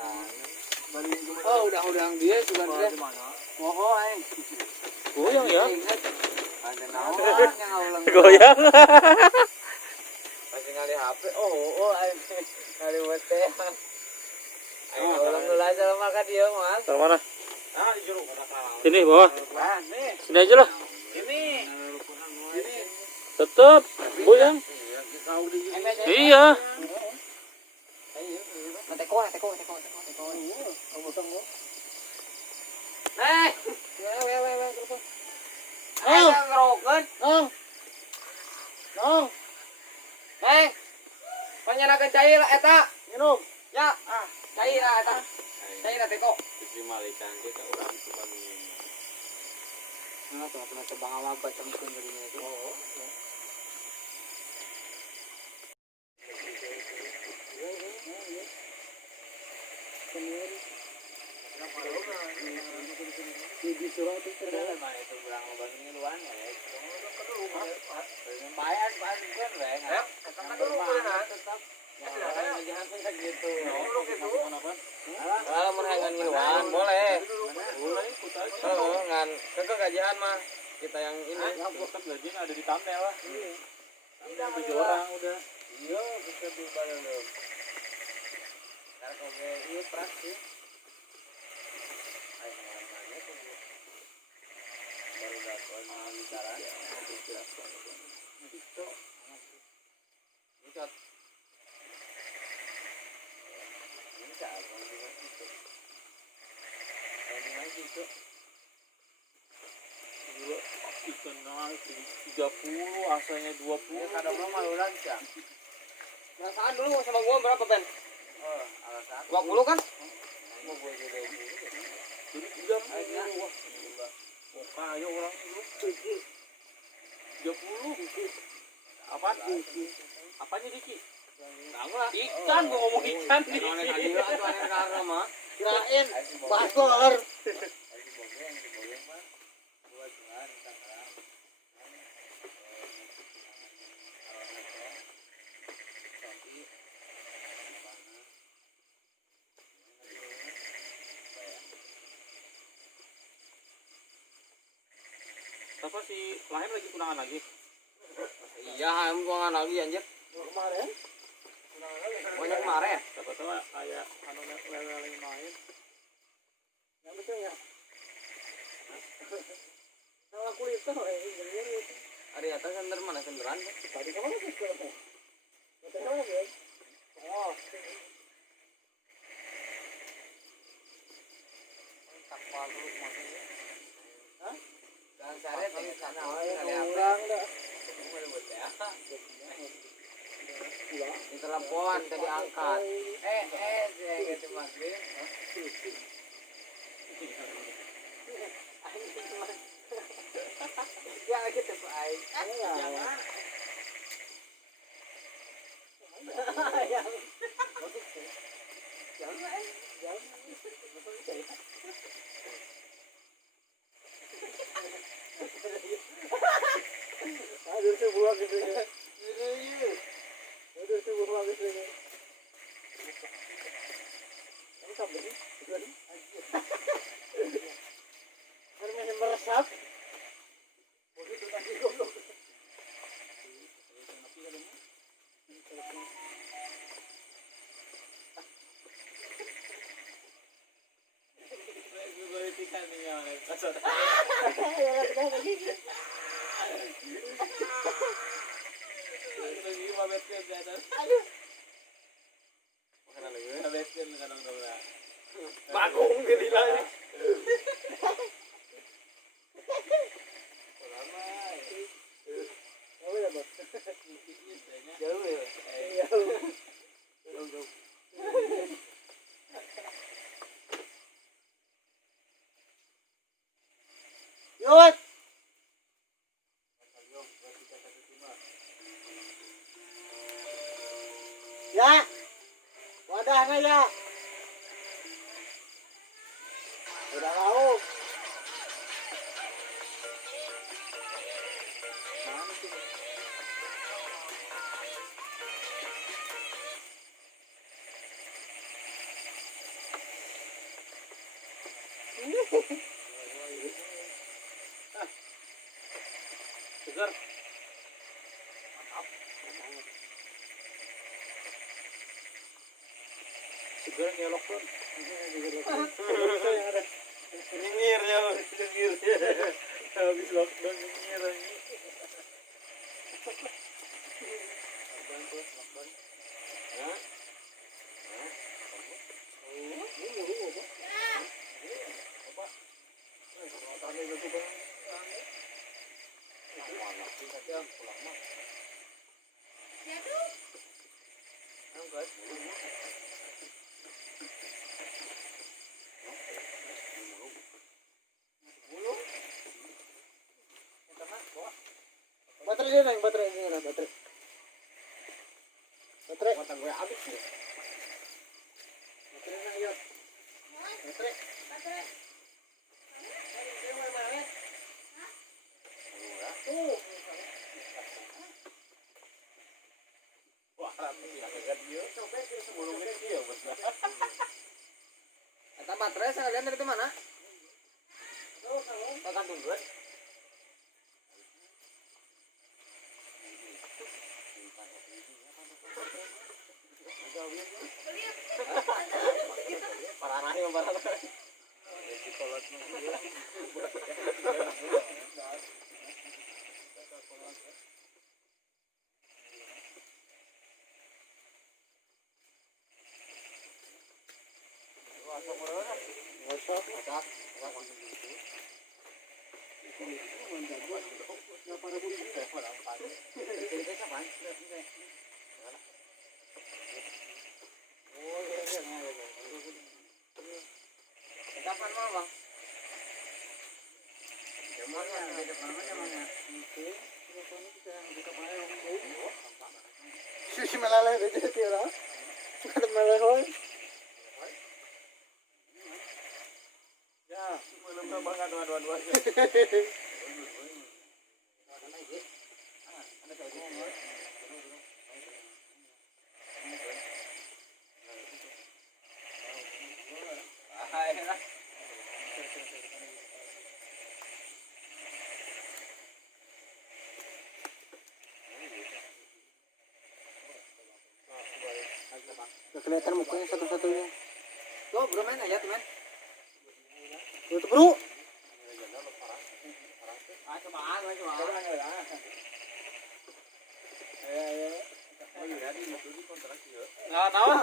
Oh, udah dia juga dia. Oh, aing. Goyang ya. Ada naon yang ulang. Goyang. Masih ngali HP. Oh, aing. Ngali wete. Aing ulang dulu aja lah makan dia, Mas. Taruh mana? Ah, di jero kada kalah. Sini bawah. Nih. Sini aja lah. Ini. Ini. Tetep goyang. Iya. Teko. Hei. Ayo ngerokeun. Nong. Hei. Panyanakeun cair eta. Minum. Ya. Cair eta. Cair teko. Dimalikan kita urang suka minum. Nah, tuh tebang awak bacemkeun dari itu. Oh. Di surau itu mah itu berang lobang luan ya. Bayar kan we. Ya, kan dulu benar tetap. Jangan jangan gitu. Kalau menhangan ngiluan boleh. Boleh ikut aja. Oh, ngan kagak gajian mah kita yang ini. Ya, kan gajian ada di thumbnail lah. Tidak 7 orang udah. Iya, bisa dibayar dong. Karena kalau ini praktis. Baru dapat bicara. Itu. Ikat. Ini siapa yang itu? Yang itu. Dulu ikan naik 30, asalnya 20. Kadang belum malu lagi ya. Perasaan dulu sama gua berapa, Ben? Oh, alasan. 20 kan? Mau gua jadi 20. Jadi 30. Wah, gila. Oh, kaya orang dulu. 30. Apaan? Apanya Diki? Ikan, gua ngomong ikan nih. Kirain pastor. Apa si Lahir lagi tunangan lagi? Iya, emang lagi anjir. Kemarin? Banyak kemarin. Siapa tahu kayak anu lele main. Yang betul ya. Kalau kulit tuh bener itu. Ari atas sender mana senderan? Tadi kamu lagi ke apa? Betul lagi. Oh. Tak palu maksudnya. Hah? Dan sare di sana kali apa? Di telepon tadi angkat. Saya gitu Mas Bin. Ya gitu Pak Ai. Jangan. Aduh sebuah gitu ya. Aduh sebuah gitu ya. Ini sampai ini. Harus masih meresap. Begitu tadi goblok. Bagong gini lagi. Yuk. Ya. Wadahnya ya. Udah mau. Segar. Segar nyelok pun. Nyengir ya, nyengir. Habis lockdown nyengir lagi. Baterai dia neng, baterai ini ada baterai. Baterai. Mata gue habis nih. Baterai neng ya. Baterai. Wah, ini agak dia. Sebelum ini dia, bos. Kata baterai sekalian dari mana? Tekan tungguan. Parah nih, parah. Kapan mau bang? Susi malalay dito tira. Sukat malahoy. Ya, belum banget dua-dua. Kelihatan mukanya satu-satunya. Tuh, bro main aja tuh men. Tuh bro. Cobaan. Nah, naon?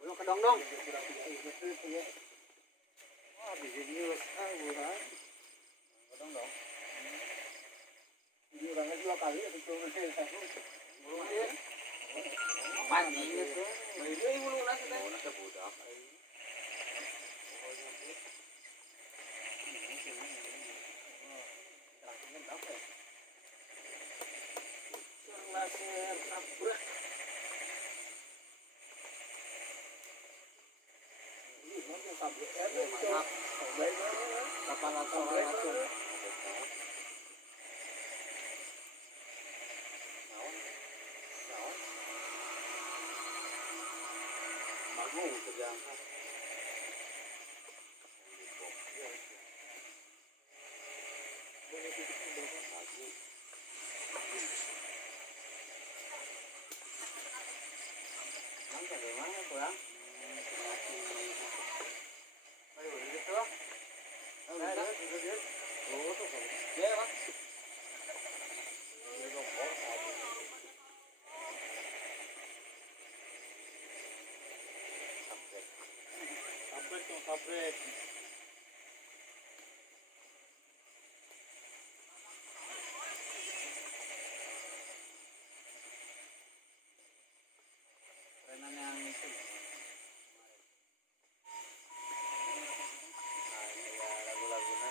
Belum kedong-dong. Wah, bikinnya bukan. Kedong-dong. Ini orangnya 2 kali ya betul. Pancing itu. Ini bulu nasi teh. Nasi budak. Laser tabrak. Mantap. Kapal langsung. Bagus kerjaan. Kampret. Renan yang itu. Lagu-lagunya.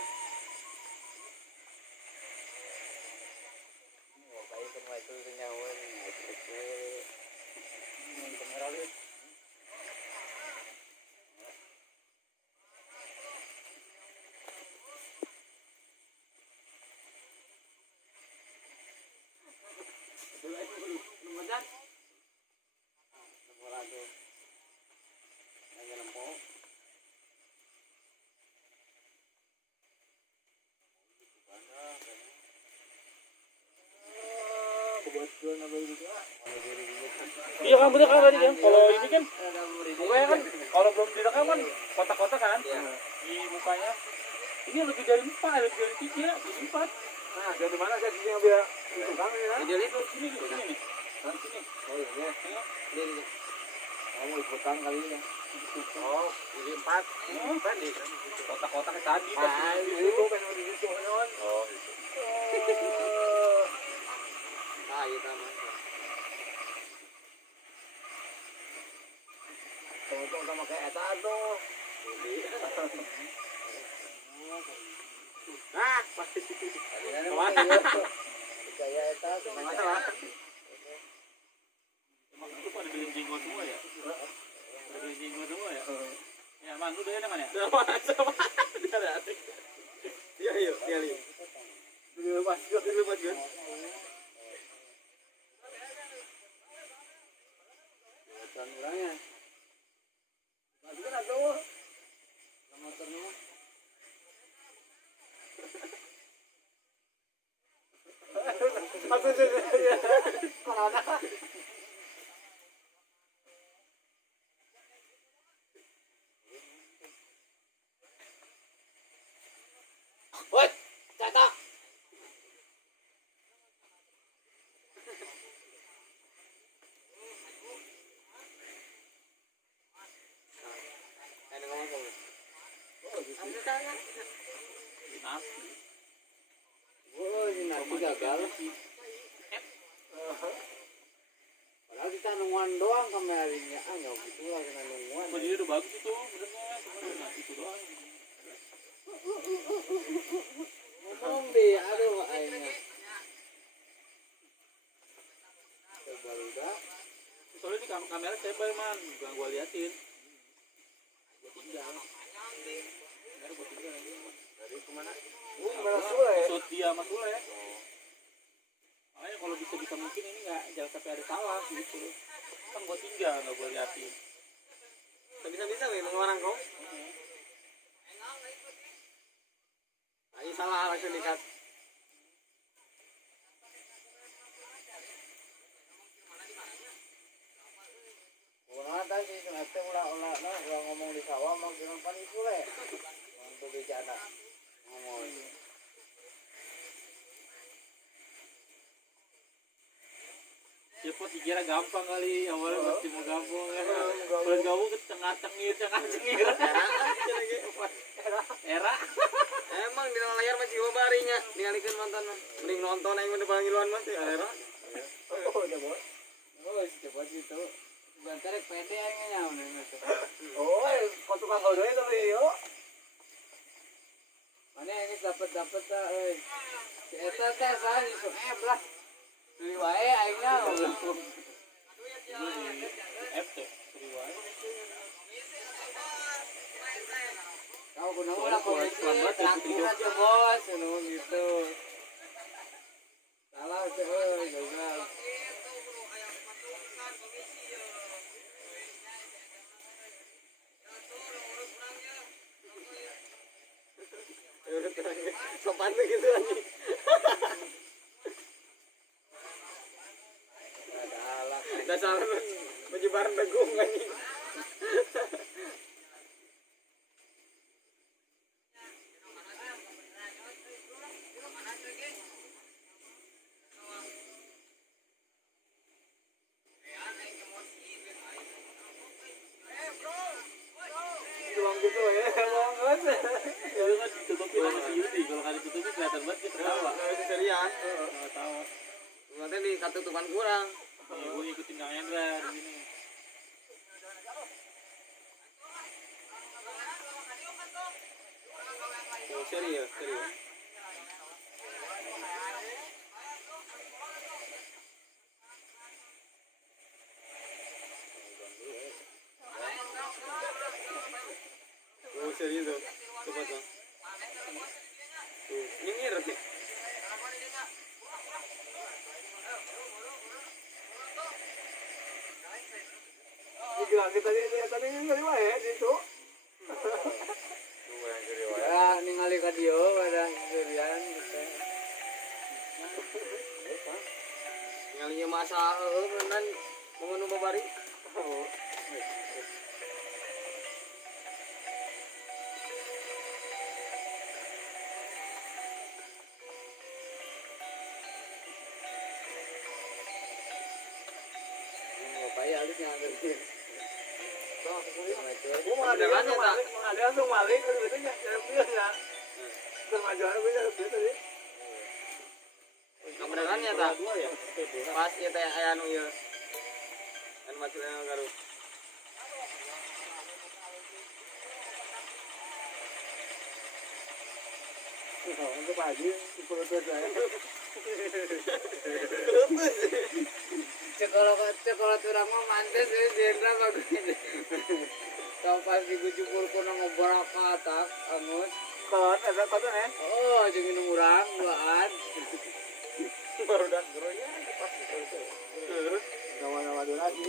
Oh, baik semua itu kenyawan, itu. Kamera lihat. Iya kan bener kan tadi kan. Kalau ini kan mukanya kan kalau belum direkam kan kotak-kotak kan di mukanya. Ini lebih dari 4, lebih dari 3, jadi 4. Nah, dari mana saya sini biar untuk kami ya? Video itu. Sini nih. Kan sini. Oh iya. Ini. Kamu ikutan kali ya. Oh, jadi 4. Tadi. Kotak-kotaknya tadi. Ah, Itu kan di situ kan. Oh, gitu. Ah, iya sama. Tunggu sama kayak eta tuh. Ah, pasti. Kemana? Kayak eta tuh. Emang itu pada bikin jenggot semua ya? Pada bikin jenggot semua ya? Ya, Mang, lu doyan mana ya? Sama. Iya, iya, sekali. Dulu pas gue. Orangnya. Masih kan ada wah. Sama ternyata. Aku ya. Corona. Woi, catat. Ada ngomong. Nasi. Oh, ini nanti gagal. Padahal kita nungguan doang kameranya. Ah, enggak gitu lah kita nungguan. Oh, jadi udah bagus itu, benernya. Cuma itu doang. Ngomong deh, aduh aingnya. Coba udah. Soalnya ini kamera tebal, Man. Bukan gua liatin. Gua tinggal. Kamera gua tinggal aja. Dari kemana? Mana Sule? Shot dia sama Sule. Makanya kalau bisa mungkin ini jangan sampai ada salah gitu. Kan gua tinggal, nggak gua liatin. Bisa-bisa memang orang kau. Ayo salah langsung dikat. Ada sih, kenapa ulah ngomong di sawah mau bilang paling Sule. Untuk bicara ngomong. Siapa dikira gampang kali, awalnya pasti mau gabung kan. Pas gabung ke tengah-tengir. Era. Emang di layar masih loba harinya. Ningalikeun mantan. Mending nonton aing mah panggilan mah teh era. Oh, ya bos. Oh, coba gitu. Bentar pede aingnya nya. Oh, tukang godo itu yo. Mana ini dapat dah euy. Si eta teh saha isu lah. Beli wae aingnya. FT. Riwayat. Kau guna ulah polisi traktir aja bos, gitu. Salah teh euy, gagal. Sopan tuh gitu anjing. Dasar menyebar degung anjing. Bilang gitu ya, banget. Itu kan ditutupin sama si Yudi. Kalau nggak ditutupin kelihatan banget dia ketawa. Serian. Ketawa. Berarti di katutupan kurang. Nih, gue ngikutin Kang Hendra di sini. Oh, serius. Oh, serius tuh. Coba tuh. Tuh, nyengir sih. Bilang kita tadi ningali wae gitu. Ya, ningali ka dieu ada sendirian gitu. Ngalinya masa beneran Menganu babari. Bapak ya harusnya ambil. Ada langsung balik ke duitnya, ya. Sama jual bisa duit tadi. Kameran ya tak? Pas ya teh anu ya. Kan maksudnya garuk. Untuk pagi, sepuluh saya. Sekolah turang mah mantes ya jenderal bagus. Kau pasti kujupur kono ngobrol kata, angus. Kon, ada kotor ya? Oh, jeung minum urang duaan. Baru dak geronya pas itu. Nama-nama dulu lagi.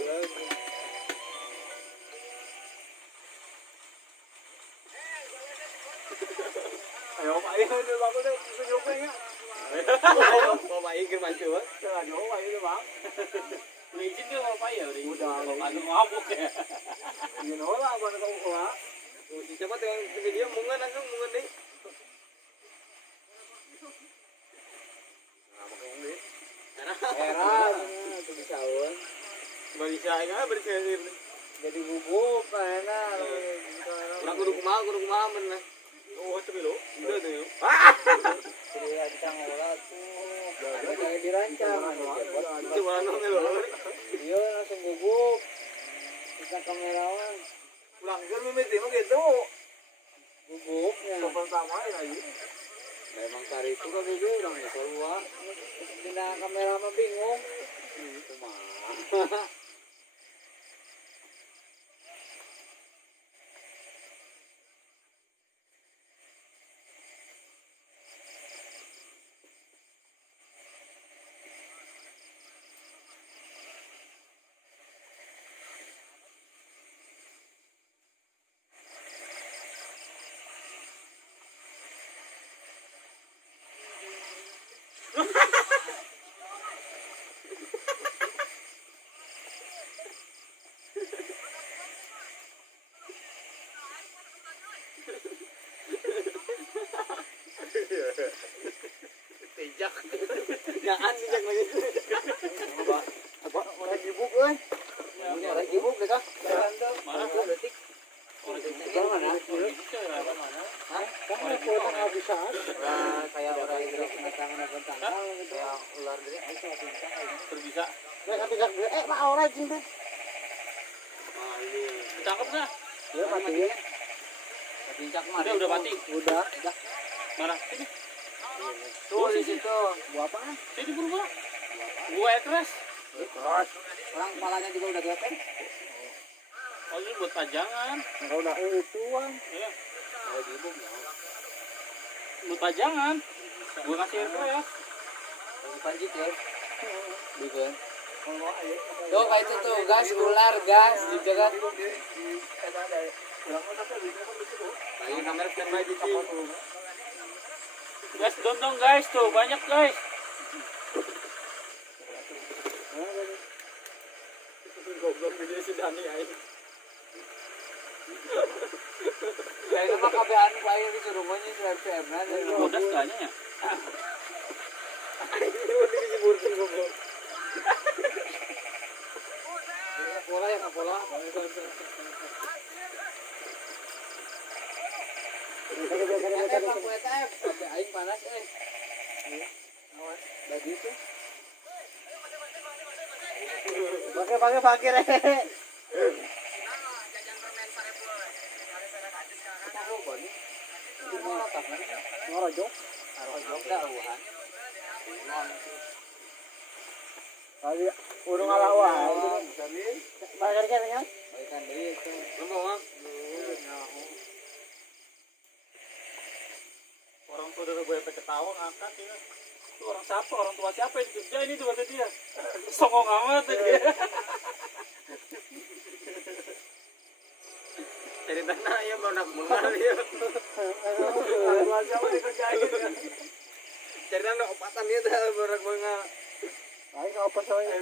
Ayo Pak, ayo aku tuh tunjuknya. Ayo, bapak ingin maju. Jangan jauh ayo Bang. Izin dia Bapak ya Udah, agak mabuk ya. ini nolak apa tahu kok. Siapa tuh yang video mungan langsung mungan deh. Heran, itu bisa un. Bisa enggak bersih. Jadi bubuk karena Kurang kudu kumaha bener. Oh, tapi lo. Udah tuh. dirancang olah tuh. Ada kayak dirancang. Cuma nong lo. Iya langsung bubuk. Kita kamerawan Pulang ke rumah itu gitu. bubuknya. Pertama lagi. Memang cari itu kan dulu orang ya keluar. Pindah kamera mah bingung. Cuma. Tejak. Jangan tejak lagi. Apa orang gibuk euy. Orang gibuk deh kah? Mana? Detik. Orang itu Mana? mana? Hah? Kan foto kehabisan. Kayak orang itu kena tangan tanggal gitu. Kayak ular gitu. Berbisa. Satu jak mah orang cinta. Ditangkap nggak? Ya mati ya. Tejak Udah mati. Udah. Mana? Sini. Tuh di situ. Buah apa? Sini berubah. Gua ekres. Orang kepalanya juga udah gepeng. Oh ini buat pajangan. Enggak udah utuhan. Iya. Kalau gibuk ya. Buat pajangan. Gua kasih ekres. Panjit ya. Bikin. Tuh kayak itu tuh gas ular gas gitu kan. Lagi kamera standby di sini. Guys, dong guys tuh banyak guys. Goblok video si Dani aing. Kayak itu mah kabehan kayak di rumahnya di RPM nah. Udah sekalinya ya. Ini udah diburkin goblok. Pola ya pola. Aing panas Bagi itu. Pakai re. Ngorojok. Ngorojok dah uhan. Kali urung alawan. Bakar kan? Baikan deui itu. Ngomong. Orang tua udah gue ketawa ngangkat ya. Itu orang siapa? Orang tua siapa yang di Jogja ini tuh kata dia. Songong amat dia. Cerita ya badak bengal ya. Siapa dikerjain? Cerita opatan dia dah badak bengal. Aing apa soalnya?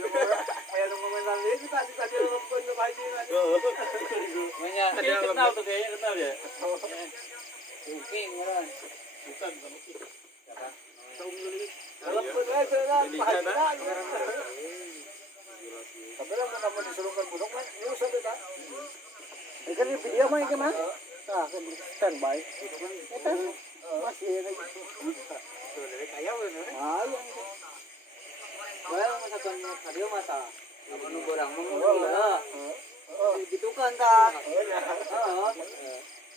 Kayak nunggu mental dia kita Bukan Lucky. Dalam aja lah. Tapi lah mau disuruhkan budok mah, ini usah beda. Kan di video mah ini mah. Nah, standby. Itu masih ada gitu. Kayak bener. Ah, yang well, masakan video masa. Apa nu gorang mah gitu kan tak. Heeh.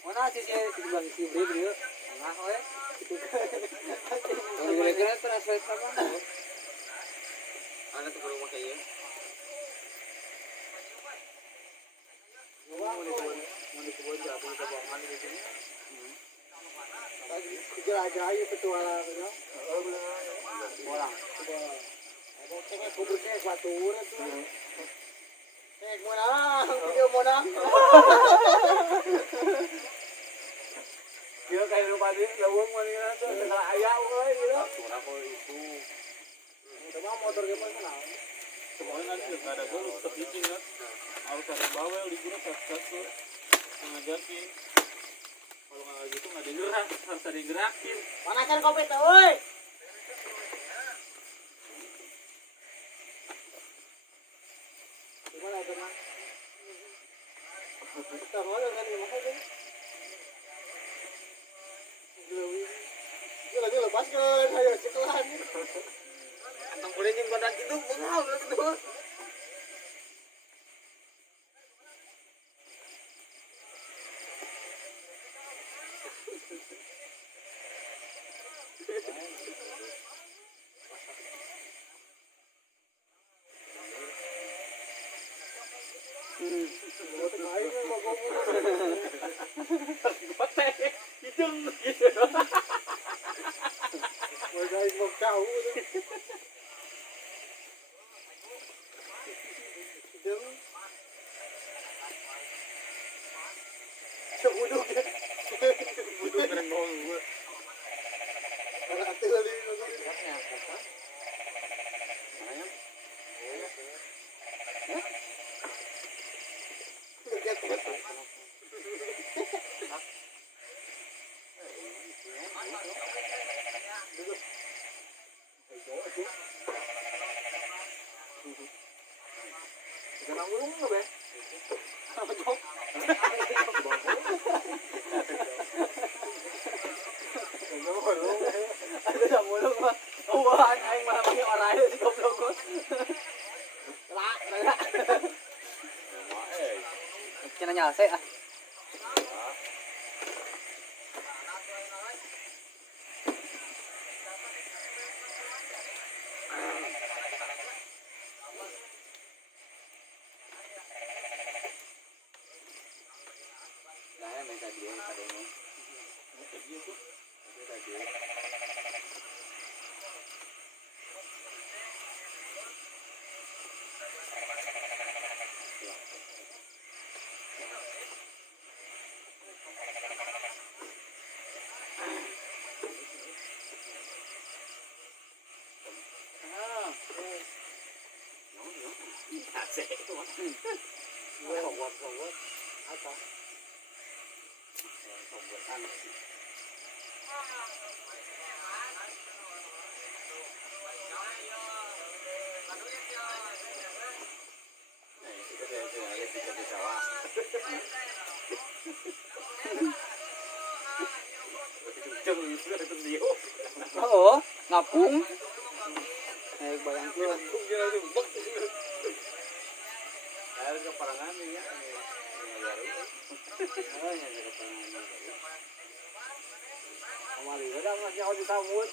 Mana sih si bang si beli nah we. Ini kira-kira translate apa? Ana tuh baru pakai ya. Mau disebut apa kebangan di sini. Lagi kejar aja aja petualang ya. Orang. Ada cewek kuburnya batur itu. Monang, video monang. Dia kayak lupa di lawang mana tuh, segala ayam gitu. Aku itu Coba motor gimana kenal? semuanya nanti nggak ada gol terhijing kan. Harus ada bawel di grup satu ngajakin. Kalau nggak gitu nggak digerak, harus ada digerakin. Panasan kopi tuh, woi. Gimana itu mah? Kita mau kan ini makanya. Gila lepaskan, ayo ceklan. Antang boleh jeung badan itu bengal gitu. Hidung gitu. Guys, mau tahu. Hidung. Sebuduk. Butuh keren banget. Kalau atuh lagi nonton. Jangan ngurung nggak be? Apa jok? Ada yang ngurung mah. Wah, aing malah pakai orang aja sih goblok. Lah. Kena nyase ah. Apa? Oh, ngapung. Bayang keluar. Ayo ke perangan ya. Kemari udah masih mau disambut.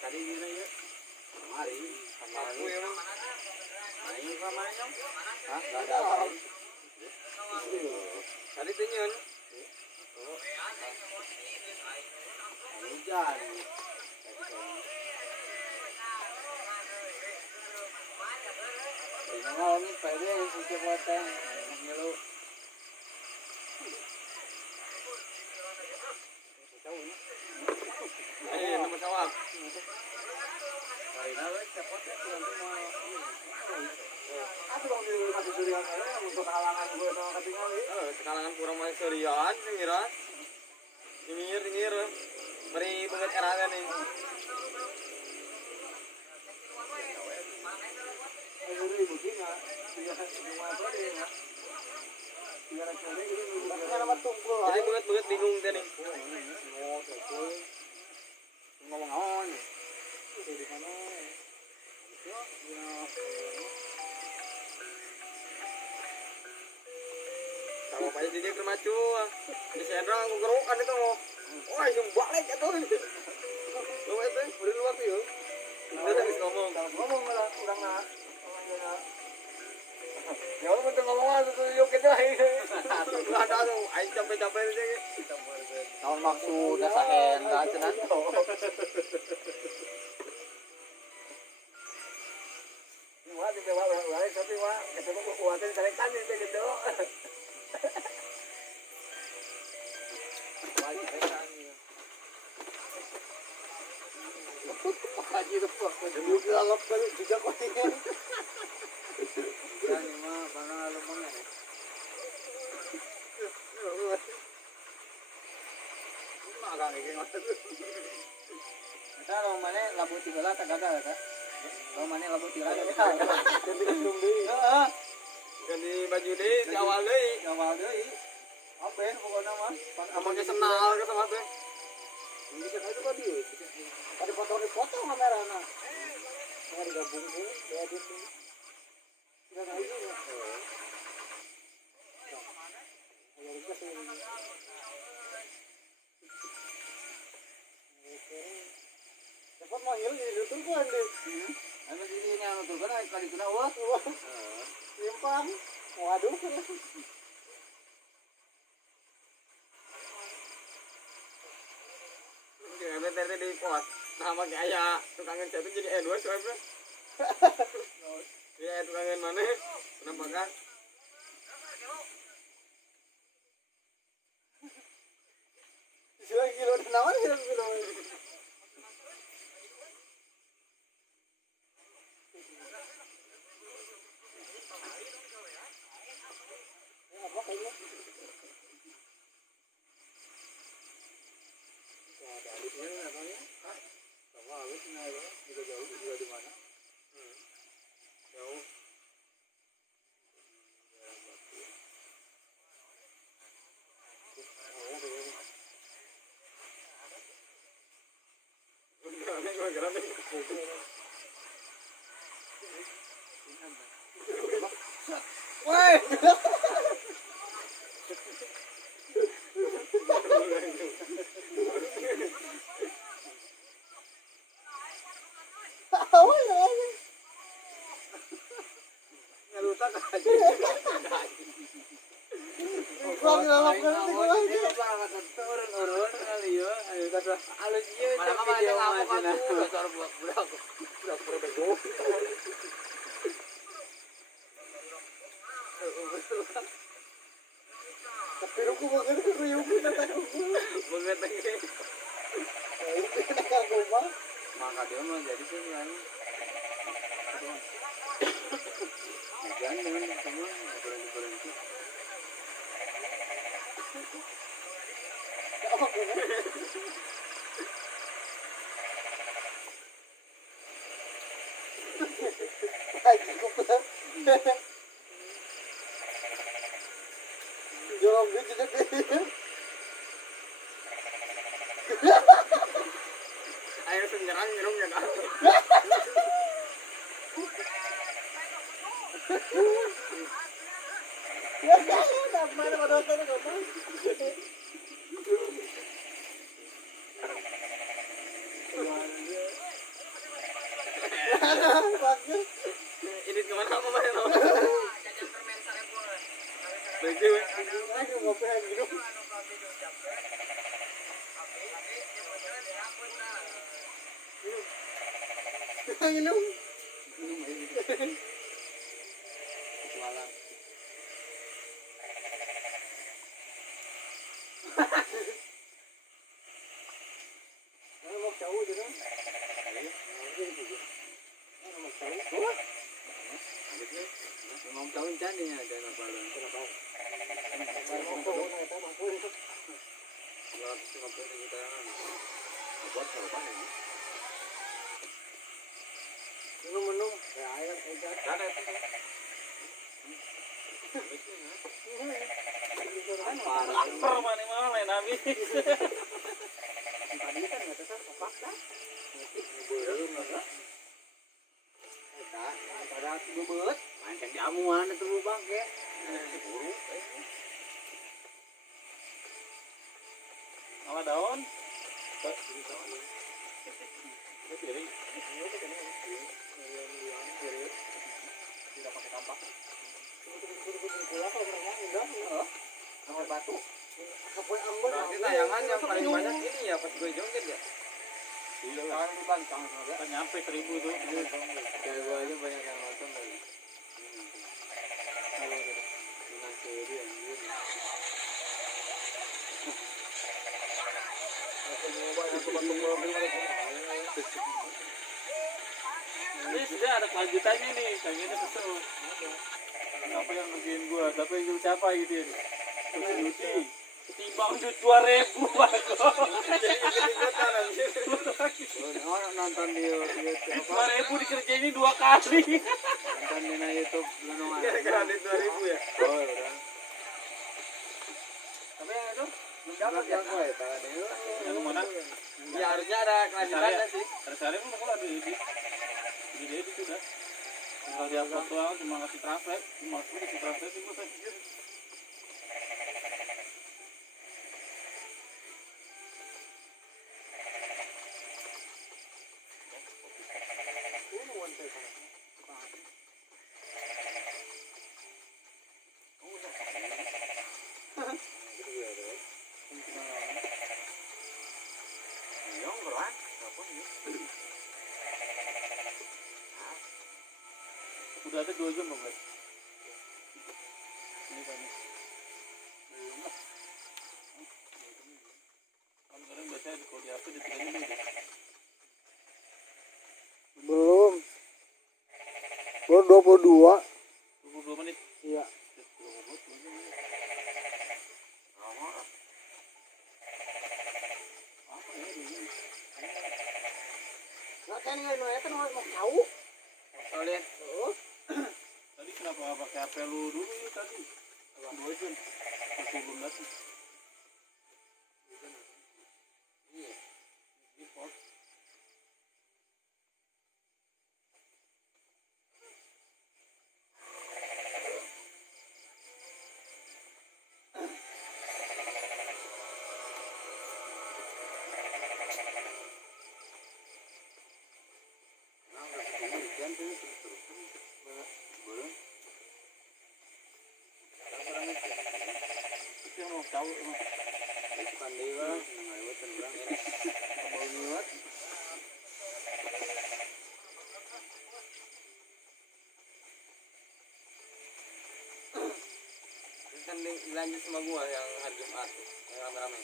Tadi gimana ya? Kemari, kemari. Main sama nyong. Hah? Enggak ada apa. Tadi tunjun. Hujan. Ini pede sih potong ngilu. Nama sawah. Karena wes cepot ya nanti mau. untuk halangan gue sama ketinggalan. Sekalangan kurang masih serian, Mira. Dingir. Beri banget eragan nih. Ayo ribu tinggal. Jadi banget bingung teh nih. Ngomong-ngomong. Kalau apa aja dia ke macu. Di Sendra ngegerokan itu mau. Wah, yang balik itu. Lu itu udah luar tuh yuk. Udah habis ngomong. Ngomong malah kurang nak. Ya orang betul ngomong aja tuh yuk kita ini. Enggak ada tuh, aing capek-capek aja gitu. Tahun maksudnya sahendra cenah. Wah, di bawah tapi wah ketemu kekuatan salekan itu gitu. Haji itu kok dulu galak kali juga kok ini. Dan mah pengalaman ya. Magang iki ngoten. Kita lo mana labu 13 tak gagal ta. Lo mana labu 13 gagal. Ganti kostum deui. Heeh. Ganti baju deui, di awal deui. Awal deui. Apa ya pokoknya mah? Amangnya senal ke sama teh. Bisa itu kan dia. Ada foto kamerana. Mau digabung tuh, ya gitu. Enggak tahu juga. Kalau bisa sih. Dapat manggil di tuh kan deh. Ada di sini yang tuh kan kali kena wah. Simpan. Waduh. Dia tadi di pos. Sama kayak tukangin satu jadi Edward siapa? Ya tukangin mana? Kenapa kan? Sila kilo nawan kilo. Apa kayaknya? Ada alisnya namanya. Sama alisnya ya. Juga jauh juga di mana? Jauh. Woi. Ngelutak aja. Kurang ngelap kan itu aja. Turun kali ya. Ayo kata alus ieu Mana mah ada ngapa tuh? Dasar budak. Budak berbego. Tapi aku banget riuh kita takut. Banget lagi. Itu nak aku mah. Maka dia mah jadi sih kan. Jangan dengan semua berhenti. Oke. Haji kuplah. Jorong gitu deh. Ayo senyerang minumnya kan. Ya ya, mana pada sana kamu. Ini kemana kamu main lo? Begitu. Aduh ngapain gitu. Minum. Malang. Mau jauh je kan? Mau jauh. Memang tahun candinya dan apa lu? Kenapa? 250 juta. Buat apa ini? Minum ya air ejar. Ada itu. Lapar mana main nabi. Tadi kan nggak tahu apa dah. Belum lah. Pada bebet. Main kan jamuan itu bang ya. Buru. Malah daun. Piring. Tidak pakai tampak. Sama batu. Sampai ambon. Berarti tayangan yang paling banyak ini ya pas gue joget ya. Iya. Jangan dibancang juga. Kan nyampe 1000 tuh. Kayak gue aja banyak yang nonton lagi. Menang seri anjir. Ini sudah ada kelanjutannya nih, kayaknya kesel. Apa yang ngerjain gua, tapi yang siapa gitu ya? Lucy, ketimbang duit 2.000 Pak. Orang nonton di YouTube apa? 2.000 dikerjain ini 2 kali. Nonton di YouTube belum ada. Gara-gara di 2000 ya. Oh, udah. Tapi yang itu Dapat yang gue tadi. Yang mana? Ya harusnya ada kelanjutannya sih. Hari-hari pun aku lagi di edit sudah. Tinggal diupload doang, cuma ngasih translate, cuma ngasih translate itu saya pikir. Udah ada 2 jam belum? Ini kan. Belum lah. Kan kadang biasanya kalau di HP ditinggalin dulu. belum. Baru 22. 22 menit. Iya. Nggak kan nggak kan mau tahu. Oh, lihat. Oh. Tadi kenapa nggak pakai HP lu dulu ya tadi? 2 jam. Masih belum datang. Iya. Di pos. Itu yang mau tahu emang. Bukan dewa, ngawet tenang. Mau nyuat. Kan lanjut sama gua yang hari Jumat tuh, yang rame-rame.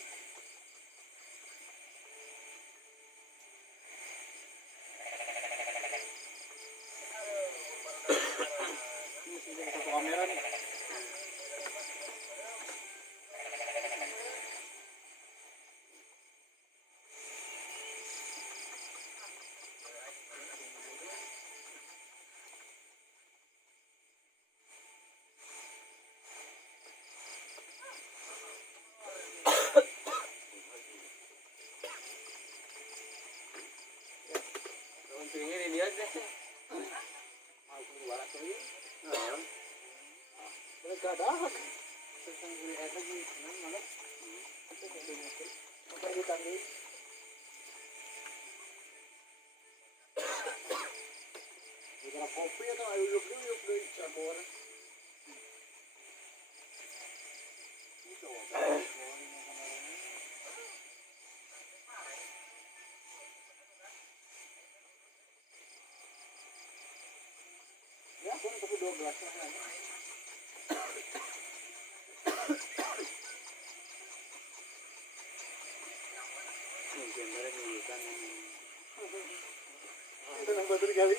Ini sih satu kamera nih. Untuk ini dia deh. Mereka ada. Tentang beli air lagi. Mana? Apa di tadi? Kita kopi atau ayo yuk dulu cabur. Ya, aku tapi 12 lah. Mungkin mereka nyuruhkan. Itu yang baru kali.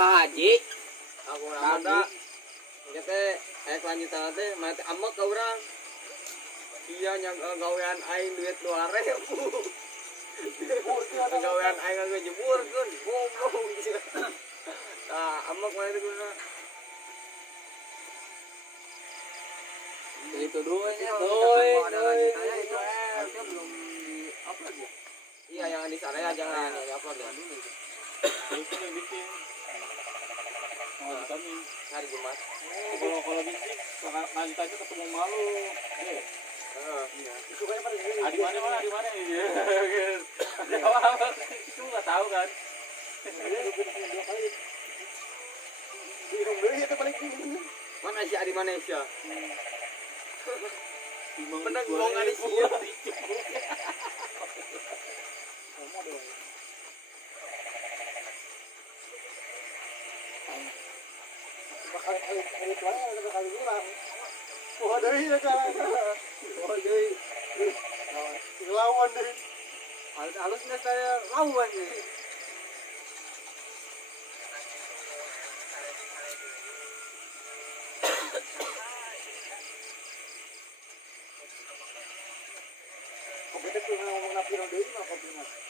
Pak Haji. Aku orang ada. Kita lanjutan teh, mati amek ka urang. Iya yang gawean aing duit 2.000. Gawean aing ngage jeburkeun, goblok. Tah amek mah itu guna. Itu duanya, ada lanjutannya itu dia belum di upload ya. Iya yang di sana ya jangan di upload ya. Itu yang bikin. Kami Hari Jumat. kalau bikin lanjutannya ketemu malu. Iya. Itu kayak pada gini. Di mana ini? Itu nggak tahu kan? Minum dulu itu paling tinggi. Mana sih di Malaysia? Timbang Bener dua bohong kali ribu. sih. Kali tuanya ada kali ulang. Oh dari ya kan. Oh dari. Lawan deh. Halusnya saya lawan nih. Kita tuh ngomong napi orang deui mah konfirmasi.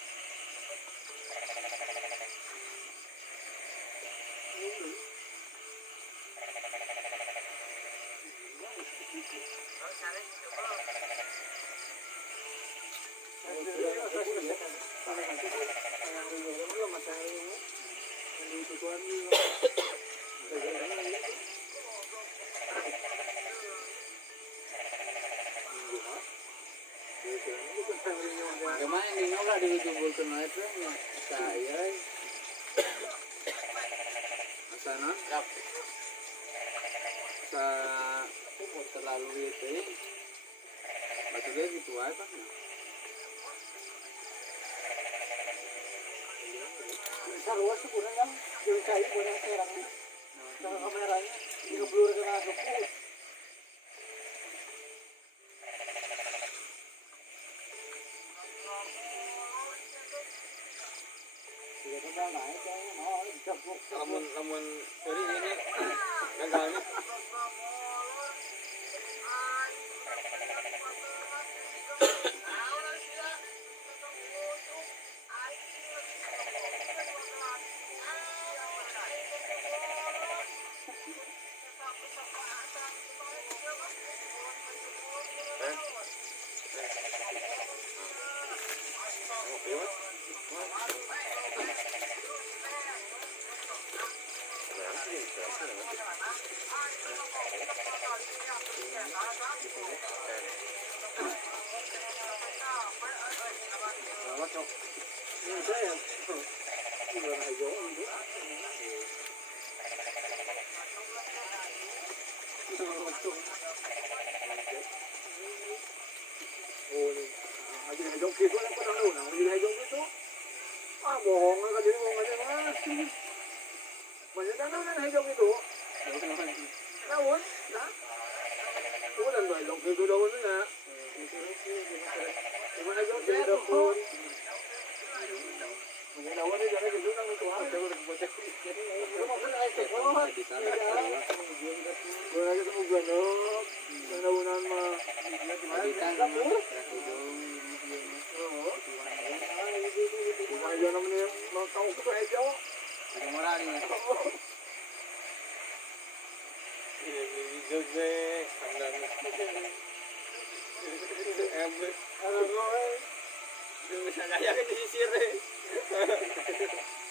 Gimana ini nggak dijubulkan itu saya. Asana. Terlalu itu. Batu dia gitu aja. Sarua sih kurang yang jadi kayu kurang serang. Dengan kameranya ngeblur ke aku. Lamun sorry ini gagal nih. Ini saya. Ini aja itu. Oh, ini. Aja hijau gitu lah pada lu. Nah, ini hijau gitu. Ah, bohong kan jadi bohong aja mas. Banyak kan hijau gitu. Daun, nah. Udah dong hijau gitu daunnya. Cuma hijau gitu pun. Punya daun ini jadi gitu kan itu ada udah bocah jadi itu maksudnya air sekolah. Gua lagi temu gandok. Daunan mah aja namanya mau tahu ke aja. Ini juga sandang. Bisa kayak di sisir.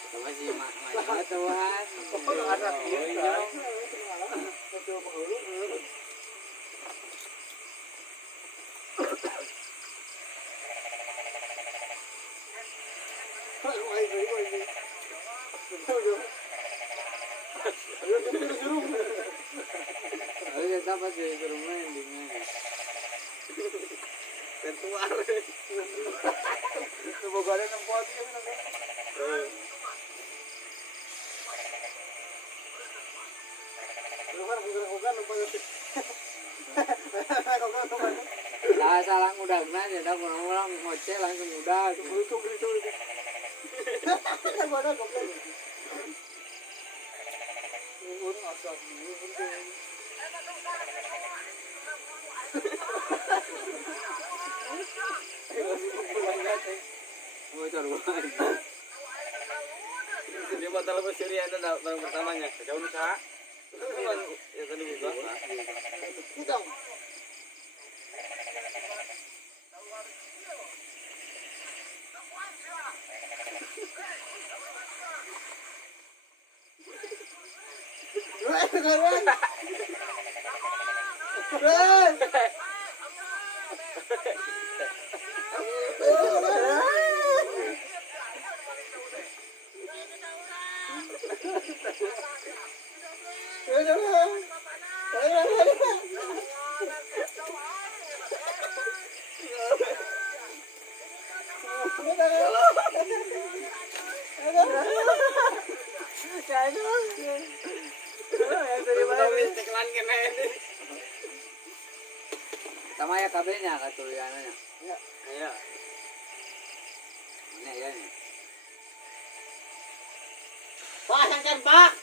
Sama si Mak tuan. Ada kita. Ayo dapat di rumah endingnya. Tertuar. Semoga ada yang kuat ya kan. Lah salah udah nanya dah orang ngoceh langsung udah. masak dulu penting. Oh, cari dia batal apa seri ada barang pertamanya. Jauh nih, Kak. Ya tadi buka. Udah. Sama ya kabelnya katuliannya. Ya. Iya. Ini ya. Pak, sangkan Pak.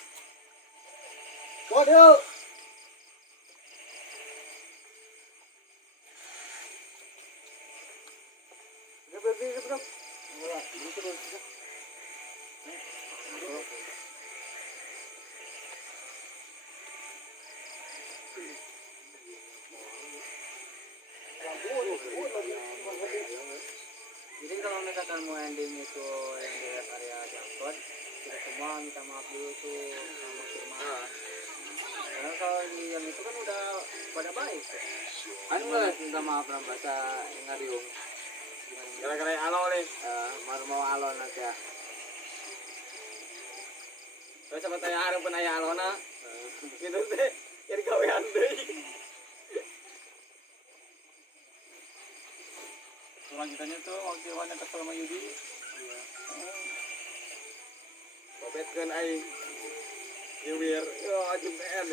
Waduh. Jadi kalau misalkan mau ending itu yang di rest area Jangkon, kita semua minta maaf dulu tuh sama Firman. Karena kalau di yang itu kan udah pada baik tuh. Kan nggak minta maaf dalam bahasa Ngariung. Gara-gara alo nih. Mau alo nanti ya. Kalau siapa tanya harus pun ayah alo na. Gitu deh. Jadi kawean deh. Selanjutnya tuh waktu Iwannya kesel sama Yudi. Iya. Babetkeun aing. Ieu biar ajem PN.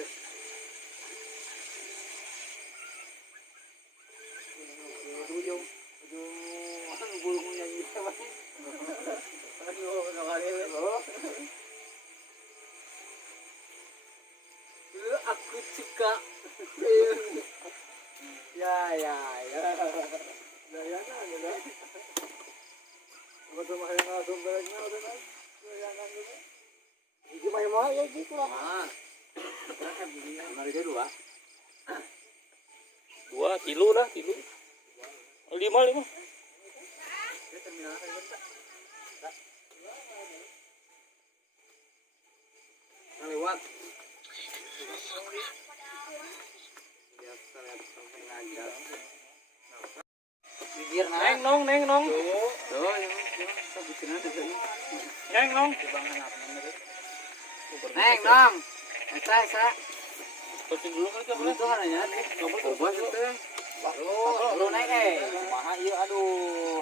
Aku suka. Ya. Dua, tilu lah, tilu. 5. Lewat. Bibir Neng nong. Tuh, yang Neng nong. Neng, nong. Esa. Posting dulu kan kan boleh. Itu kan ya. Coba itu. Lu naik Kumaha ieu aduh.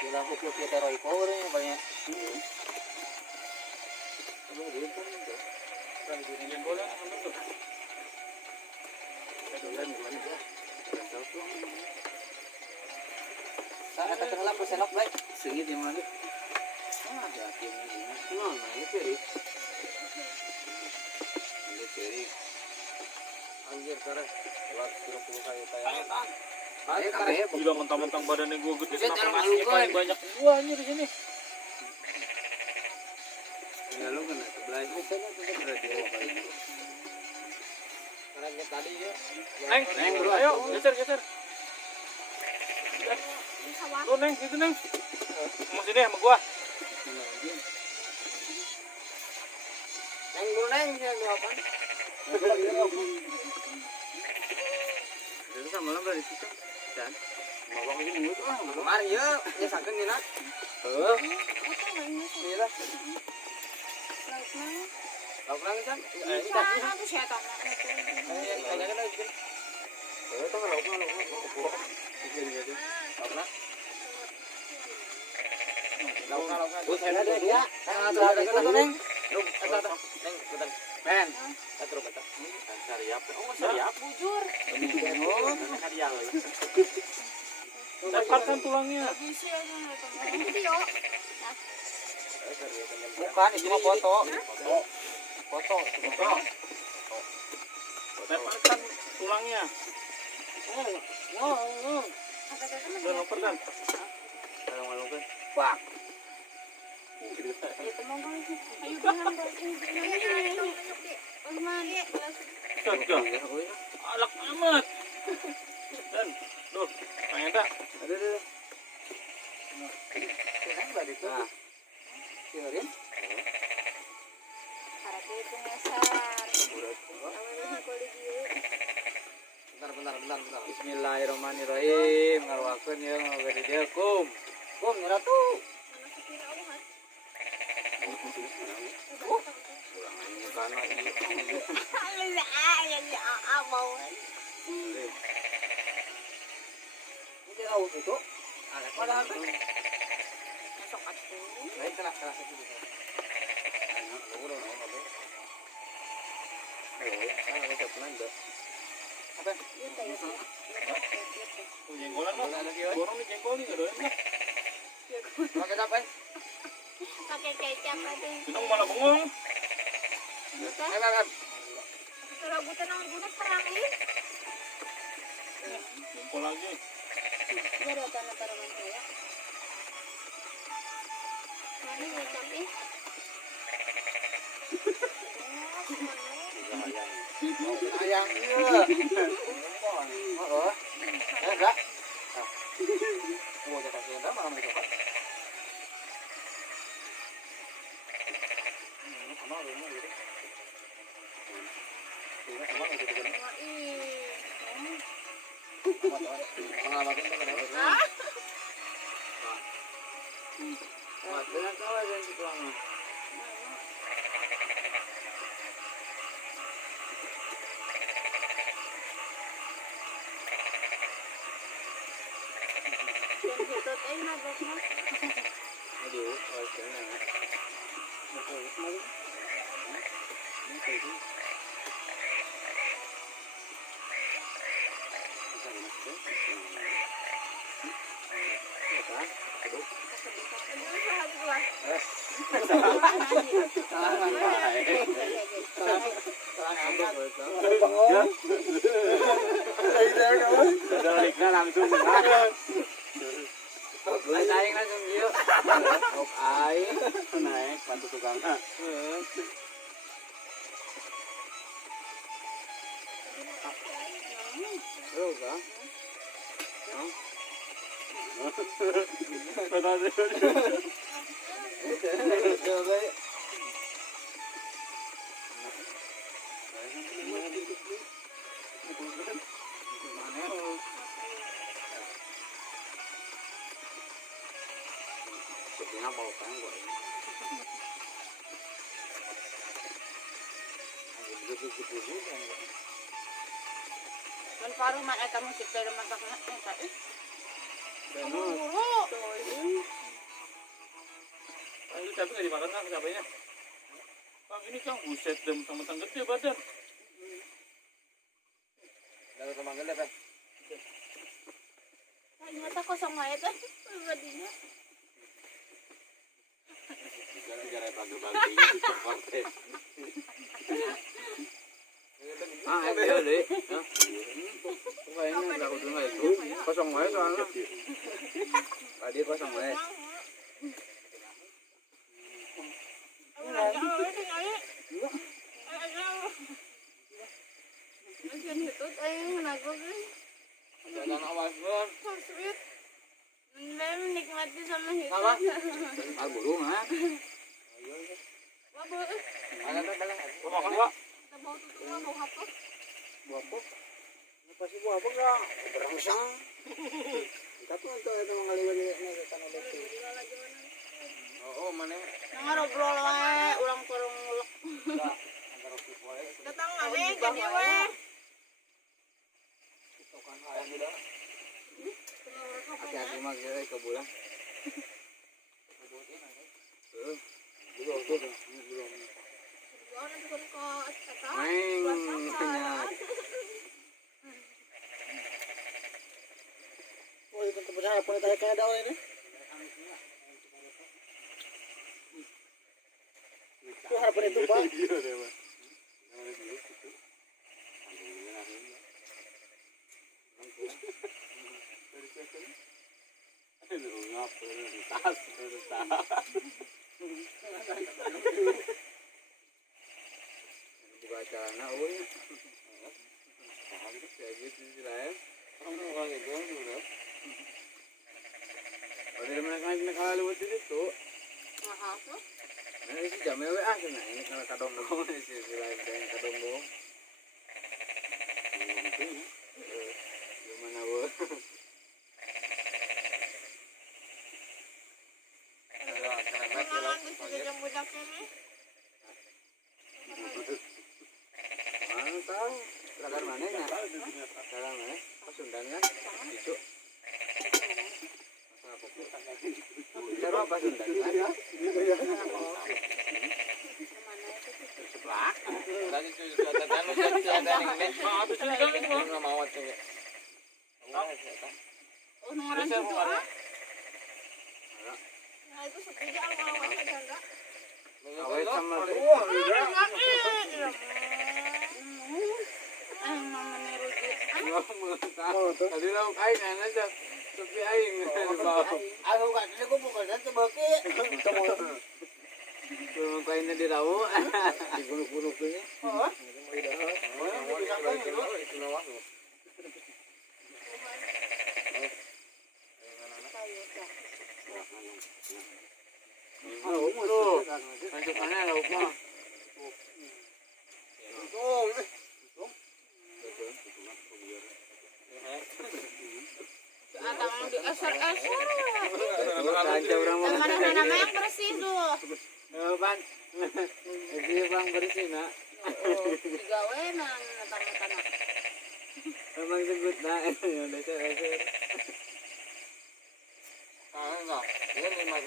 Bilang aku kita Roy Power banyak. Yang boleh ambil tuh. Saya kata kenapa pesenok baik. Sengit yang mana? Ada tim ini. Nah, ini ceri. Ini ceri. Anjir karena lewat 30 kali tayangan. Ayo kabeh. Gila mentang-mentang badannya gua gede Buset, kenapa orang nasinya malu, paling kan? banyak gua anjir di sini. Ya lu kan sebelah itu sana tetap berada dua kali. Karena tadi ya. Neng, bro, ayo geser. Tuh Neng, situ Neng. Mau sini sama gua. Neng dulu neng ya lu apa? Jadi sama lah dari situ. Dan mau ini dulu tuh. Kemarin ya, ya sakeun dina. Heuh. Ini lah. Lauk nang kan? Ini kan. Aku siya tama. Kayaknya kan lagi. Itu kan lauk. Lauk. Oh, saya ada dia. Ada neng. Neng, bentar. Ben, terus bata. Sariap. Oh, sariap bujur. Oh, hadiah. Lepaskan tulangnya. Bukan, itu mah foto. Foto. Lepaskan tulangnya. Dan lepaskan. Pak. Saja. Alak amat. Dan, tuh, ternyata. Aduh. Kenapa itu? Nah. Dengerin. Bentar. Bismillahirrahmanirrahim. Ngaruakeun ya ngabari dia kum. Kum nyeratu. Ini tahu itu. Padahal kan baik kelas itu. Apa? Jengkolan lo. Borong nih jengkol nih doyan lah. Pakai apa? Pakai kecap aja. Senang malah bengong. Rambutan orang gunung perang ini. Jengkol lagi. Dia ada tanah tanaman saya. Mana kecap ini? Ayang iya. Oh. Enggak. Oh, udah kasih enggak malam itu, Pak. Langsung aing langsung dia. Aing naik bantu tukang. Kan paru mak eta musik teh masakna eta ih. Ini cabai nggak dimakan kan cabainya? Bang ini Kang buset dem sama gede badan. Dari kembang gede, Pak. Ternyata kosong wae teh. Badinya. Gara-gara bagi-bagi itu konten. Iya deh. Kayaknya enggak udah itu. Kosong wae soalnya. Tadi kosong wae. Jangan awas bor. Menikmati sama hidup. Apa? Alburu mah. Babu, Ada belang. Mau makan Pak? bau tutup bau apa? Buah apa? Pasti buah apa enggak? Berangsang. Tapi untuk itu mengalih di tanah batu. Oh, mana? Ngobrol wae, ulang kurung muluk. Antara wae. Datang ame jadi we. Tokan ayam udah. Hati-hati mah ke bulan. Belum tuh. Orang tukang kok Main penyat. Oh, itu tempat harapan tayo kaya daw ini. Itu harapan itu Pak. Dibaca anak oi. Kayak gitu sih lah ya. Kalau gitu udah. Kalau mereka kalau buat itu, Mahal tuh. nah ini jam WA sana ini kalau kadong dong si lain kayak kadong dong. Gimana bu? Pengalaman bisa jajan budak ini. Mana tahu? Silakan mana ya? Silakan mana? Pasundan kan? Itu. Cara apa Pasundan? Sebelah. Tadi itu sudah tahu ada ini. Ah, itu sudah kan itu. Enggak mau tuh. Oh, nomor itu ah. Nah, itu sepi aja awal-awal aja enggak. Awet sama tuh. Tadi lo aing aja sepi aing bawa. Aku enggak ada gua bukan nanti baki. Belum kainnya di rawo. Di gunung-gunung ini. Oh. Lanjutannya lauk mah. Atang di eser-eser. Aja orang mau Mana yang bersih tuh. ban. Jadi bang bersih nak. Digawe nang tanah-tanah. Memang sebut nak. Dasar. Ah enggak. Ini mas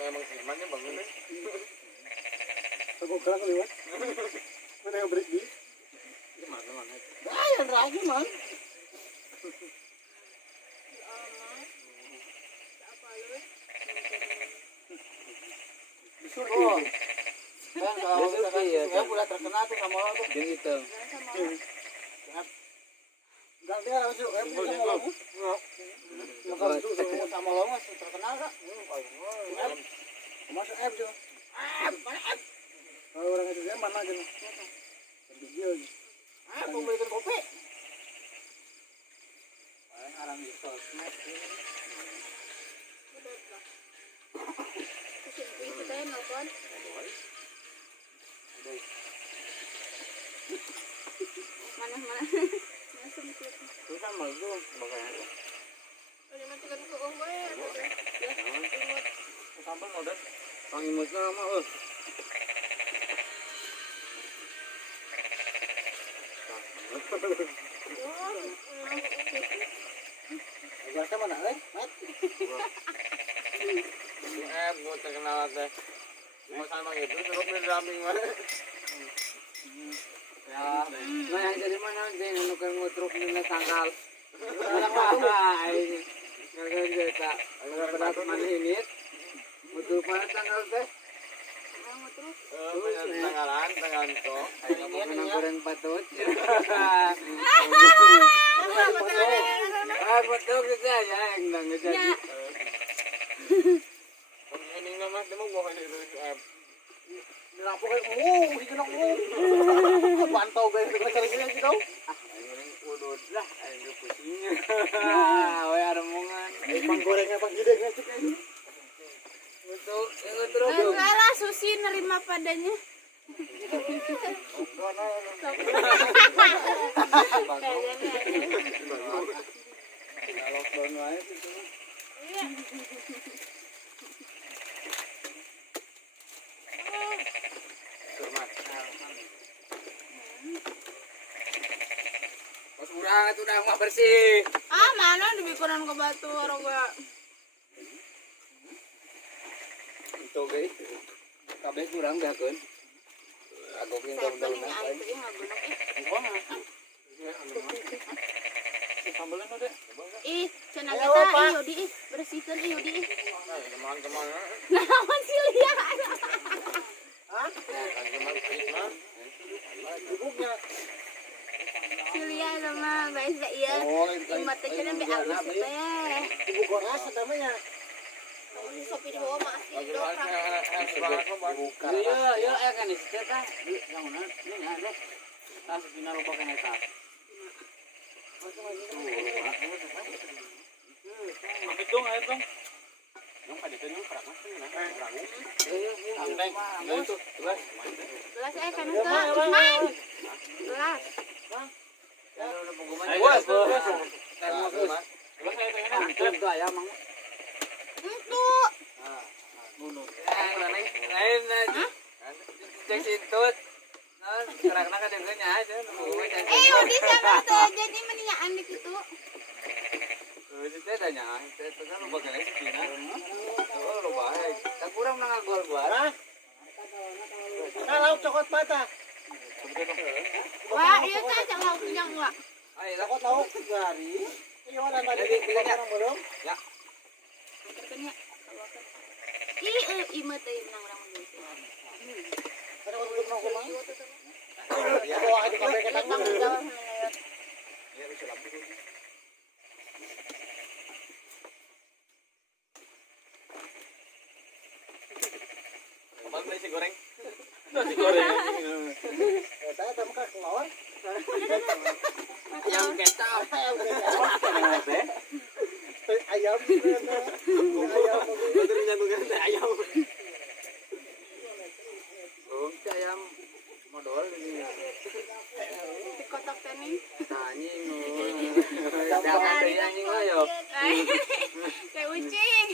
emang firmannya bangun nih. Aku kerang lewat. Mana yang break di? Mana mana. Ah, yang lagi man. Oh. Kan kalau saya pula terkenal tuh sama orang tuh. Yang itu. Ganti harus yuk, sama orang. Kalau itu sama orang masih terkenal kak. Masuk app juga. Kalau orang itu dia mana gitu. Video. Pembelian kopi. Orang di sosmed. Kita yang nelfon. Mana sempit. Itu sama itu makanya. Udah matikan ke gue. Sambal modal. Pangimutnya lama Biasa mana leh? Mat. Gue terkenal teh. Mau sama gitu terus mendamping mana? Ya, nah yang jadi mana sih nuker ngutruk nilai tanggal. Ini nggak cerita. Ada berat mana ini? Ngutruk mana tanggal teh? Tanggalan, tanggal itu. Menang goreng patut. Patut kita ya yang nggak jadi. Ini nama demo gua ini Lampu kayak dikenok pantau guys dengan cara gini aja tau. udut lah, ayo pusingnya. Wah, aremungan. Pang gorengnya pang gidengnya cuk ini. Untuk terus. Enggak lah, Susi nerima padanya. Lockdown wae itu. Iya. Kurang itu udah mah bersih. Ah, mana dibikuran ke batu orang gue. Itu guys. Kabeh kurang beakeun. Aku Saya daun-daun paling apa? itu yang nggak Sambelnya no deh. ih cenah Ayo, kita Pak. iyo di bersihkan iyo di Teman-teman. naon sih lihat Sibuknya. Silia sama guys iya imah teh cenah be alus teh Ibu goras namanya. kamu sopi di bawah masih dongkrak Iya, kan di situ tah. Yang mana? Ini ada. Tas dina lupa kan eta. Ambil dong air dong. Yang pada itu yang perang masih nah. Ambil itu. Gelas. gelas kan enggak Usman gelas Gelas saya pengen. Itu ayam mang. itu Lain cek situt. Nah, gerakna ka dengeurnya aja. Udi siapa tuh jadi meniyaan di situ Kita tanya, itu kan lupa kali sih Cina. Oh, lupa. Tak kurang nang gol gua. Kalau cokot patah. wah iya teh cak lauk yang enggak Ayo, Cokot lauk gari. Iya mana tadi orang belum? kenya ih imah teh nang urang gitu Ada orang belum nongkrong mang. Bawa aja kabeh ketang. tanggung jawab lewat Abang beli si goreng. Nasi goreng. Saya tamu ka kelawar. Ayam kecap. Ayam. Benernya bukan ayam. Oh, ayam modal ini. di kotak teh nih Anjing. Dakan deui anjing mah yo. kayak ucing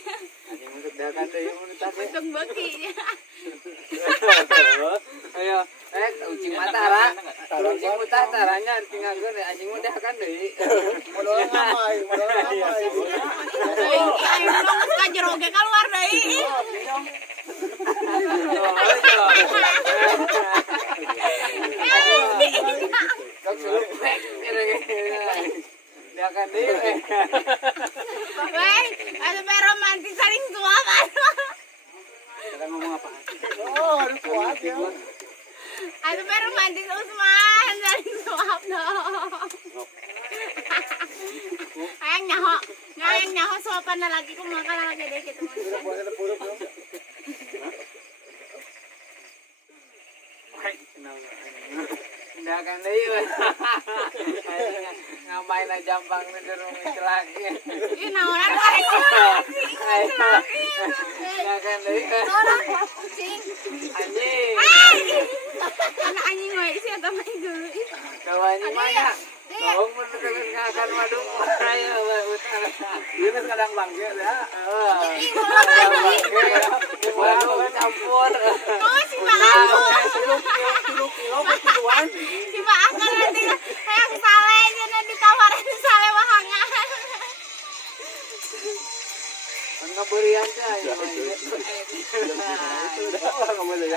Anjing untuk dakan deui mun tadi. untung beki Ayo, ucing matara. Ucing utah taranya tinggalkeun anjing mah dakan deui. Modal ngamai. ayo dong ka jero ge keluar deui Kok selupek. Dakan deui. Woi, ada pe romantis saling tua kan. Kita ngomong apa? Oh, aduh kuat ya. Ada pe romantis Usman saling suap dong. Ayang nyaho suapan lagi ku makan lagi deh gitu Sudah buat ada puruk belum? Dakan deui. Ngapain aja jampang menurung lagi. Ih naonan kali. Dakan deui. Orang kucing. Anjing. Anak anjing wae sih eta mah geuleuh ih. Kawannya mana? Oh, mun terus ngakan madu. Ayo utara. Ieu geus kadang bangke ya. Ih ulang lagi. Waduh campur. Oh si Maang. Kilo kiloan. Si Maang kan nanti kayak sale nya ditawarin sale wahangan. Ngaberian teh aya. Orang ngomong ya.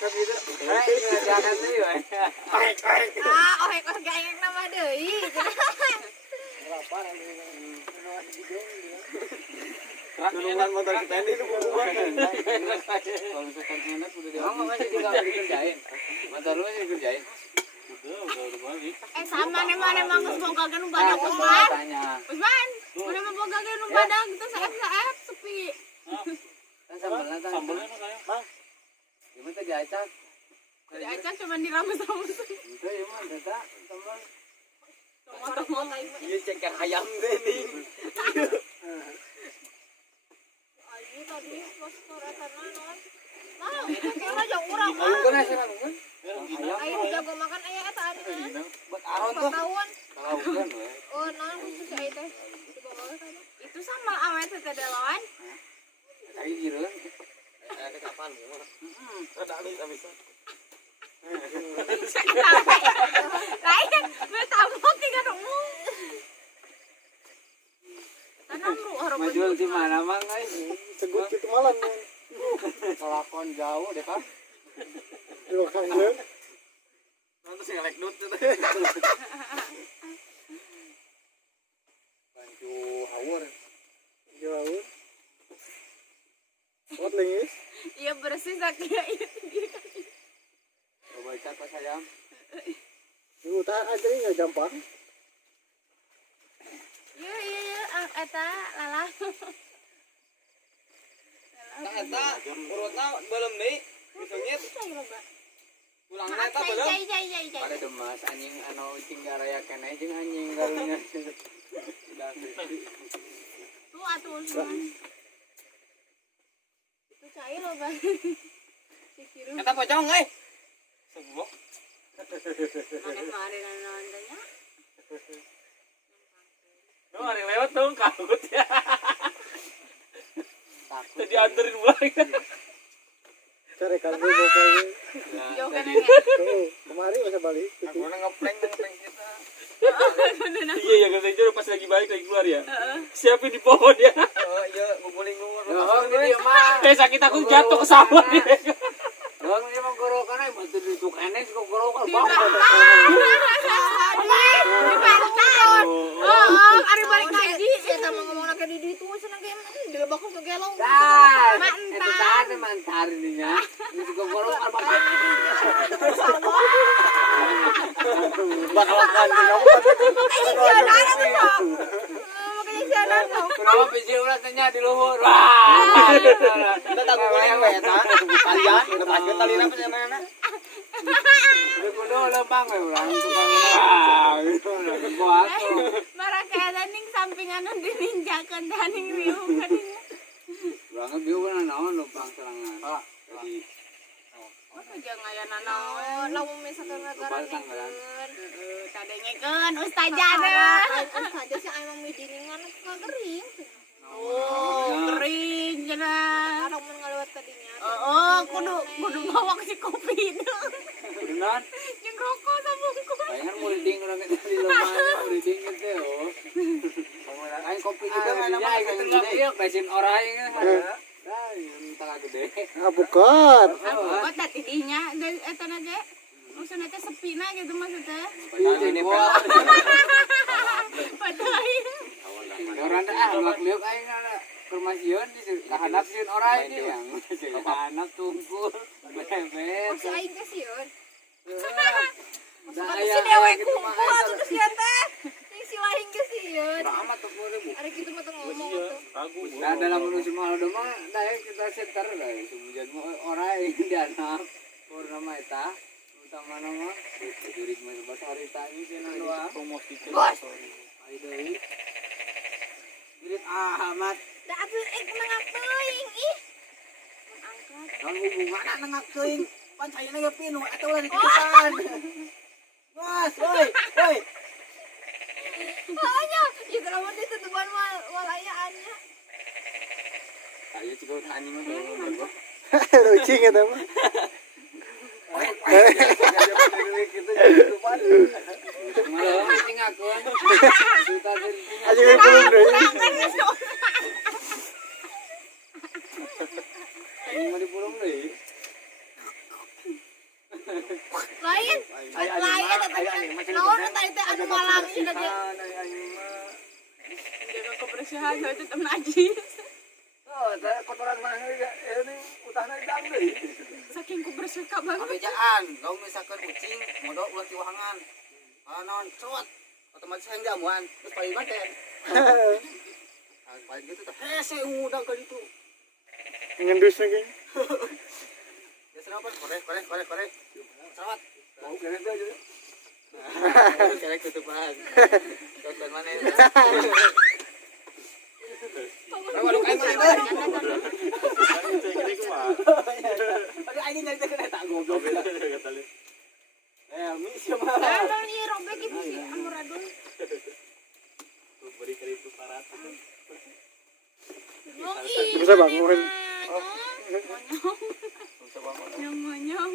Tapi itu dakan deui. Ah, oh ekor gaeng nama deui. Berapa nanti? Tulungan motor kita ini itu bukan. Kalau misalkan enak udah dia. Emang masih tinggal dikerjain. Motor lu masih dikerjain. Udah balik. Sama nih mana mangus boga kan badak Usman. Tanya. Usman, mana mau boga kan badak gitu saep sepi. Kan sambelnya tanya. Sambelnya no saya. Gimana tadi acak? Jadi aja cuma dirames-rames. Itu ya mah data sambel. Ngomong lain. Iya cek ayam deh nih. Ayo tadi pas korasana non. Nah, itu kira aja urang. Ayo kan hasil kan? Ayam. Ayo jago makan aya eta adina. Buat aron tuh. Tahun. Kalau bukan we. Oh, non khusus aya teh. Itu sambal awet teh lawan. Tadi jireun. Kapan gimana? Ada habis. Lain, betabok tiga dong. Tanam lu harus Majual di mana mang guys? Tegut itu malam. Kelakon jauh deh kan. Di lokal leuk. Nanti sing ngelek dut tuh. Bantu hawur. Jauh. What lingis? Iya bersih sakit itu dia. Coba ikat pas sayang. Ibu tah anjing enggak gampang. Iya, eta lalah. Nah, eta urutna belum deui. Disungit. Ulang eta belum. Jai. Pada demas anjing anu cing garaya keneh jeung anjing garunya. Tuh atuh usul. Itu cair loh, Bang. Sikiru. Eta pocong euy. Sebuah. Mana nontonnya? Lu hari lewat dong kagut ya. Takut. Tadi anterin mulai. Cari kan gue pokoknya. Jauh kan ya? Tuh, kemari masa balik. Aku ngeprank kita. Iya ya katanya pas lagi balik lagi keluar ya. Siapin di pohon ya. Oh iya, ngumpulin-ngumpul. Oh, dia mah. Sakit aku jatuh ke sawah nih. Orang dia mah gorokan aja bantu ditukanin kok gorokan Di bang. pantai. Oh, ari balik ngaji. Eta mah ngomong lagi di ditu cenah ge di lebak ke gelong. Itu tadi mantar ininya. Ini juga gorokan bapak. Bakal ganti kamu Makanya jalan tuh. kenapa biji ulatnya di luhur? Wah. Kita tak boleh eta. Kalian udah pakai tali apa namanya? Udah kudu lempang we urang tukang. Wah, itu buat. Marah kayak ning sampingan di ninjakeun daning riung geuning. Banget bieu kan naon lempang serangan. Jadi Oh, jangan aya nanaon. Lamun misalkan ngagarangeun. Tadengekeun ustazah deh. Ustazah sih emang midiningan kagering. Oh, kering cenah. Orang mun ngalewat tadinya. Oh, kudu bawa si kopi itu. benar. Jeung rokok sabungkus. Kayaknya mau reading orang itu di rumah, reading gitu oh. Kayak kopi juga mana mah gitu dia besin orang kan. Nah, entah gede. Ah, bukan. Oh, tadi dinya eta na ge. Maksudna teh sepina gitu maksudnya. Ini buat. Padahal Orang dah makhluk aing ada permasieun di handap sieun orang ini yang anak tungkul bebet. si aing teh sieun. Da Si aya dewe kumpul atuh geus sia teh. Yang si lain geus sieun. amat tuh Bu. Ari kitu mah teu ngomong Iya, atuh. ragu. Nah, dalam manusia mah udah mah da kita seter lah semujan orang yang dianak purnama eta utama nama jurik mah bahasa harita ini cenah doa Promosi ke ai deui jurik amat Da atuh nangak teuing ih. Angkat. naon hubungan nangak teuing pan sayana ge pinu eta ulah dititipan Mas, oi. Hanya, itu lamun ditutupan walayaannya. Ayo juga anjing mah. Lucing eta mah. Malah anjing akuan. Suta Anjing we belum deui. anjing mah dipulung deui. Lain naon tadi teh anu malang cenah ge. Jaga kebersihan itu tetep najis. Oh, saya kotoran mana ini utahna dam deui. Saking kubersih ka banget. Kabejaan, kalau misalkan kucing modal ulah tiwangan. Non cuat otomatis hayang jamuan terus paling baten. Paling gitu teh hese udang ka ditu. Ngendus lagi. Ya kenapa? Kore. Selamat. Mau kere teh aja. Kere tutupan. Tutupan mana? Waduh kayak mana? Aduh anjing dari teh tak goblok. Mi siapa? Nah, ieu robek ibu si amuradun. beri kali itu parat. Bisa bangun. Monyong.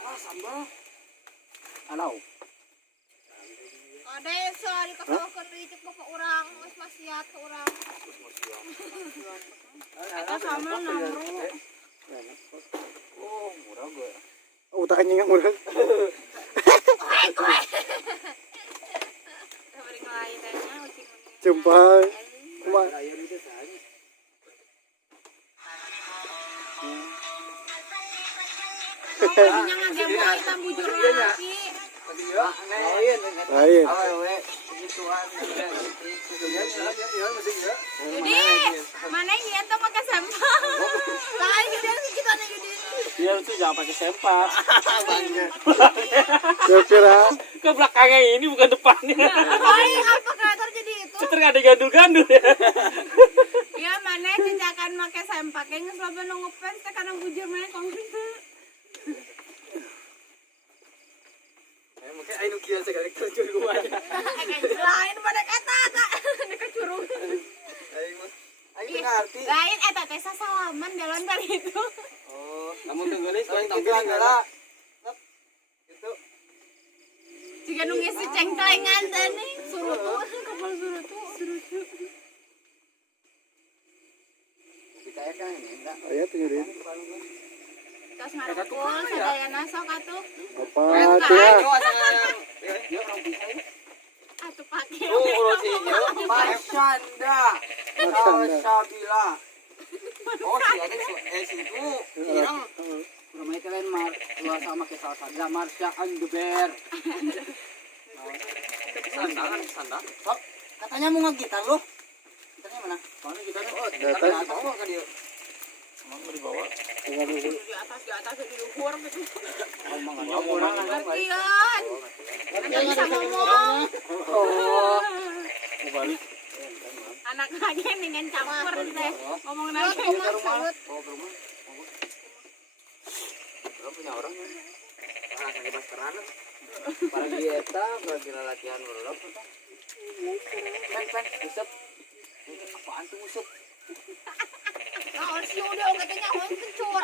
Ah, sambal. Alau. desa dikasaukeun deui cek bapak urang geus maksiat ke urang. Eta sama namru. Oh, murah gue. Oh, tak anjing yang murah. Bari ngelain teh nya ucing. Jempai. Kuma Ayo itu saja. Pokoknya ngageboy tam bujur laki. Lain. lain. Awewe begituan. Jadi, mana yang tuh pakai sempak? Lain kita kita nih Yudi. Dia tuh jangan pakai sempak. Kira-kira Ke belakangnya ini bukan depannya. Lain apa kreator jadi itu? Ceter nggak ada gandul-gandul ya. Ya mana cecakan pakai sempak yang ngeselaba nunggu fans teh karena bujur mana komen. Mungkin ayo kieu sekali terjun gua aja. Lain pada kata kak, dekat curug. Ayo ngerti. Lain eta teh salaman jalan dari itu. Oh, kamu tenggelis lain tampilan lah. Itu. Jika nunggu si cengklengan tadi surutu, kapal surutu. Kita kan enggak. aya tuh Yudin. Tos ngarepul sadayana sok atuh. Apa cia? Ya orang bisa ini. Atuh pake. Oh, kalau sih ya. Masyanda. Sabila. Oh, si ada situ. Yang rumah kalian mar luar sama ke salah satu Marsha and the Bear. Sandal. Sok, katanya mau ngegitar lu. Gitarnya mana? Mana kita nih? Oh, gitarnya bawa ke dia. Emang mau dibawa? Di atas di luhur gitu. Orang Ngertian. Anak bisa ngomong. Oh. Mau balik? Anak lagi dengan campur teh. Ngomong lagi. Oh, ke rumah. Belum punya orang ya. Wah, sakit maskeran. Para dieta, bagi latihan belum. Pen, usap. Apaan tuh usap? Oh, si udah katanya on kencur.